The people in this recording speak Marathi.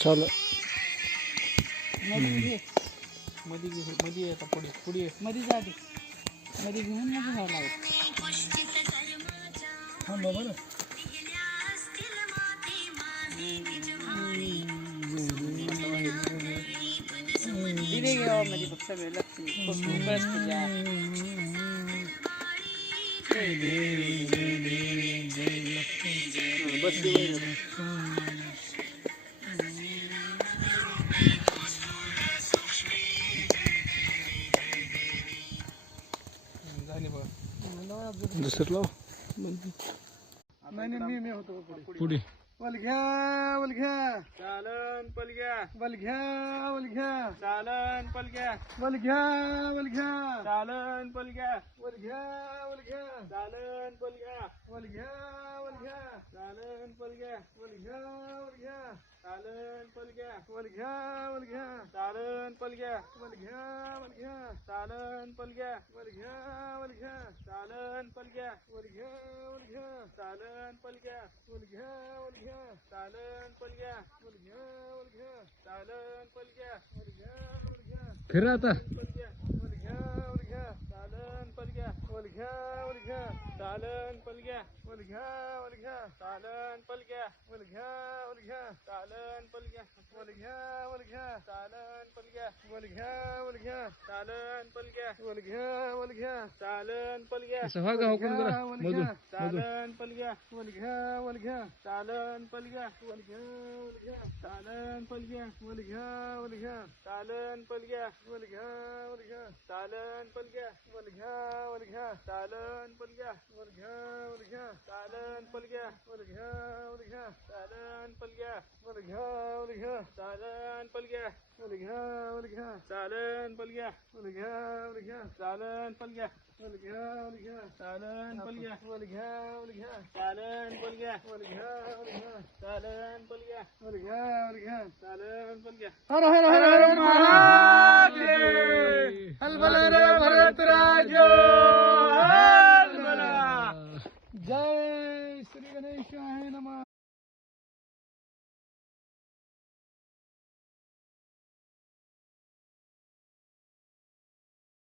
चलो मध्ये आता पुढे पुढे मध्ये जाते मध्ये घेऊन मध्ये जावं लागेल. थांबा बरं. दिले गावामध्ये बघ सगळे लक्ष्मी कळस पूजा. झाली बघा. दुसरं लाव. नाही मी होतो पुढे वलघ्या वलघ्या चालन पलघ्या वलघ्या वलघ्या चालन पलघ्या वलघ्या वलघ्या चालन पलघ्या वलघ्या वलघ्या चालन पलघ्या वलघ्या वलघ्या चालन पलघ्या वलघ्या वलघ्या चालन पलघ्या वलघ्या वलघ्या चालन पलघ्या वलघ्या वलघ्या चालन पलघ्या वलघ्या वलघ्या चालन पलघ्या वलघ्या वलघ्या चालन पलघ्या वलघ्या वलघ्या चालन पलघ्या वलघ्या वलघ्या चालन पलघ्या वलघ्या वलघ्या फिरा आता. पलघ्या वलघ्या वलघ्या चालन पलघ्या वलघ्या वलघ्या चालन पलघ्या वलघ्या वलघ्या चालन पलघ्या वलघ्या वलघ्या चालन पलघ्या वलघ्या वलघ्या चालन पलघ्या वलघ्या वलघ्या चालन पलघ्या वलघ्या वलघ्या चालन पलघ्या असं व्हा का हुकूम जरा. मधून चालन पलघ्या वलघ्या वलघ्या चालन पलघ्या वलघ्या वलघ्या चालन पलघ्या वलघ्या वलघ्या चालन पलघ्या वलघ्या वलघ्या चालन पलघ्या वलघ्या वलघ्या चालन पलघ्या वलघ्या वलघ्या चालन पलघ्या वलघ्या वलघ्या चालन पलघ्या वलघ्या वलघ्या चालन पलघ्या वलघ्या वलघ्या चालन पलघ्या वलघ्या वलघ्या चालन पलघ्या वलघ्या वलघ्या चालन पलघ्या वलघ्या वलघ्या चालन पलघ्या वलघ्या वलघ्या चालन पलघ्या वलघ्या वलघ्या चालन पलघ्या. हर हर हर हर महादेव. हलबल रे भरत राजो.